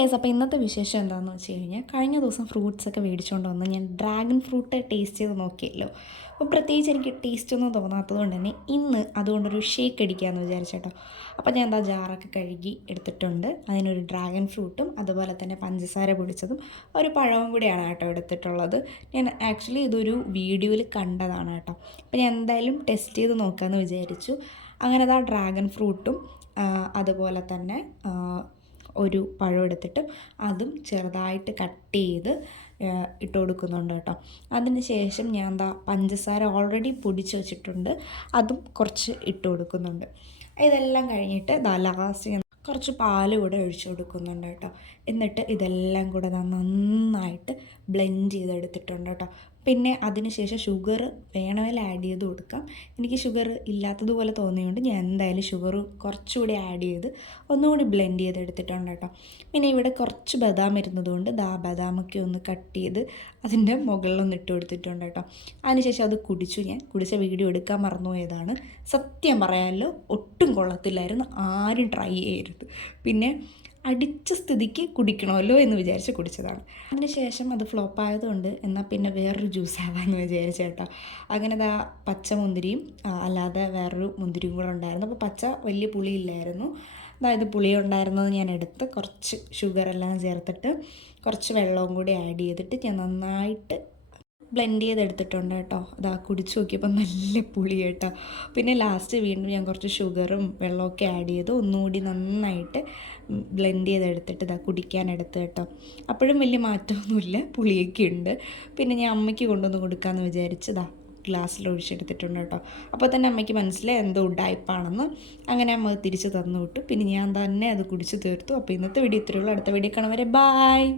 Ace അപ്പോൾ ഇന്നത്തെ വിശേഷം എന്താണെന്ന് വെച്ച് കഴിഞ്ഞാൽ കഴിഞ്ഞ ദിവസം ഫ്രൂട്ട്സ് ഒക്കെ മേടിച്ചുകൊണ്ട് വന്ന് ഞാൻ ഡ്രാഗൺ ഫ്രൂട്ട് ടേസ്റ്റ് ചെയ്ത് നോക്കിയല്ലോ. അപ്പോൾ പ്രത്യേകിച്ച് എനിക്ക് ടേസ്റ്റ് ഒന്നും തോന്നാത്തത് കൊണ്ട് തന്നെ ഇന്ന് അതുകൊണ്ടൊരു ഷേക്ക് അടിക്കാമെന്ന് വിചാരിച്ചേട്ടോ. അപ്പോൾ ഞാൻ എന്താ ജാറൊക്കെ കഴുകി എടുത്തിട്ടുണ്ട്. അതിനൊരു ഡ്രാഗൺ ഫ്രൂട്ടും അതുപോലെ തന്നെ പഞ്ചസാര പൊടിച്ചതും ഒരു പഴവും കൂടിയാണ് കേട്ടോ എടുത്തിട്ടുള്ളത്. ഞാൻ ആക്ച്വലി ഇതൊരു വീഡിയോയിൽ കണ്ടതാണ് കേട്ടോ. അപ്പോൾ ഞാൻ എന്തായാലും ടെസ്റ്റ് ചെയ്ത് നോക്കാമെന്ന് വിചാരിച്ചു. അങ്ങനെ ആ ഡ്രാഗൺ ഫ്രൂട്ടും അതുപോലെ തന്നെ ഒരു പഴം എടുത്തിട്ട് അതും ചെറുതായിട്ട് കട്ട് ചെയ്ത് ഇട്ട് കൊടുക്കുന്നുണ്ട് കേട്ടോ. അതിന് ശേഷം ഞാൻ എന്താ പഞ്ചസാര ഓൾറെഡി പൊടിച്ച് വെച്ചിട്ടുണ്ട്. അതും കുറച്ച് ഇട്ട് കൊടുക്കുന്നുണ്ട്. ഇതെല്ലാം കഴിഞ്ഞിട്ട് ദാ ലാസ്റ്റ് കുറച്ച് പാൽ കൂടെ ഒഴിച്ചു കൊടുക്കുന്നുണ്ട് കേട്ടോ. എന്നിട്ട് ഇതെല്ലാം കൂടെ നന്നായിട്ട് ബ്ലെൻഡ് ചെയ്തെടുത്തിട്ടുണ്ട് കേട്ടോ. പിന്നെ അതിനുശേഷം ഷുഗർ വേണമെങ്കിൽ ആഡ് ചെയ്ത് കൊടുക്കാം. എനിക്ക് ഷുഗർ ഇല്ലാത്തതുപോലെ തോന്നിയതുകൊണ്ട് ഞാൻ എന്തായാലും ഷുഗർ കുറച്ചുകൂടി ആഡ് ചെയ്ത് ഒന്നുകൂടി ബ്ലെൻഡ് ചെയ്തെടുത്തിട്ടുണ്ട് കേട്ടോ. പിന്നെ ഇവിടെ കുറച്ച് ബദാം ഇരുന്നതുകൊണ്ട് ദാ ബദാമൊക്കെ ഒന്ന് കട്ട് ചെയ്ത് അതിന്റെ മുകളിലൊന്ന് ഇട്ട് കൊടുത്തിട്ടുണ്ട് കേട്ടോ. അതിനുശേഷം അത് കുടിച്ചു ഞാൻ. കുടിച്ച വീഡിയോ എടുക്കാൻ മറന്നുപോയതാണ്. സത്യം പറയാമല്ലോ ഒട്ടും കൊള്ളത്തില്ലായിരുന്നു. ആരും ട്രൈ ചെയ്യരുത്. പിന്നെ അടിച്ച സ്ഥിതിക്ക് കുടിക്കണമല്ലോ എന്ന് വിചാരിച്ച് കുടിച്ചതാണ്. അതിനുശേഷം അത് ഫ്ലോപ്പ് ആയതുകൊണ്ട് എന്നാൽ പിന്നെ വേറൊരു ജ്യൂസ് ആവാമെന്ന് വിചാരിച്ചു കേട്ടോ. അങ്ങനെ അതാ പച്ച മുന്തിരിയും അല്ലാതെ വേറൊരു മുന്തിരിയും കൂടെ ഉണ്ടായിരുന്നു. അപ്പോൾ പച്ച വലിയ പുളിയില്ലായിരുന്നു. അതായത് പുളി ഉണ്ടായിരുന്നത് ഞാൻ എടുത്ത് കുറച്ച് ഷുഗറെല്ലാം ചേർത്തിട്ട് കുറച്ച് വെള്ളവും കൂടി ആഡ് ചെയ്തിട്ട് ഞാൻ നന്നായിട്ട് ബ്ലെൻഡ് ചെയ്തെടുത്തിട്ടുണ്ട് കേട്ടോ. അതാ കുടിച്ച് നോക്കിയപ്പോൾ നല്ല പുളി കേട്ടോ. പിന്നെ ലാസ്റ്റ് വീണ്ടും ഞാൻ കുറച്ച് ഷുഗറും വെള്ളമൊക്കെ ആഡ് ചെയ്ത് ഒന്നുകൂടി നന്നായിട്ട് ബ്ലെൻഡ് ചെയ്തെടുത്തിട്ട് ഇതാ കുടിക്കാനെടുത്ത് കേട്ടോ. അപ്പോഴും വലിയ മാറ്റമൊന്നുമില്ല പുളിയൊക്കെ ഉണ്ട്. പിന്നെ ഞാൻ അമ്മയ്ക്ക് കൊണ്ടുവന്ന് കൊടുക്കാമെന്ന് വിചാരിച്ചതാ ഗ്ലാസ്സിൽ ഒഴിച്ചെടുത്തിട്ടുണ്ട് കേട്ടോ. അപ്പോൾ തന്നെ അമ്മയ്ക്ക് മനസ്സിലായി എന്തോ ഉഡായ്പാണെന്ന് അങ്ങനെ അമ്മ തിരിച്ച് തന്നു വിട്ടു. പിന്നെ ഞാൻ തന്നെ അത് കുടിച്ച് തീർത്തു. അപ്പോൾ ഇന്നത്തെ വീഡിയോ ഇത്രയുള്ളൂ അടുത്ത വീഡിയോ കാണുവരെ ബായ്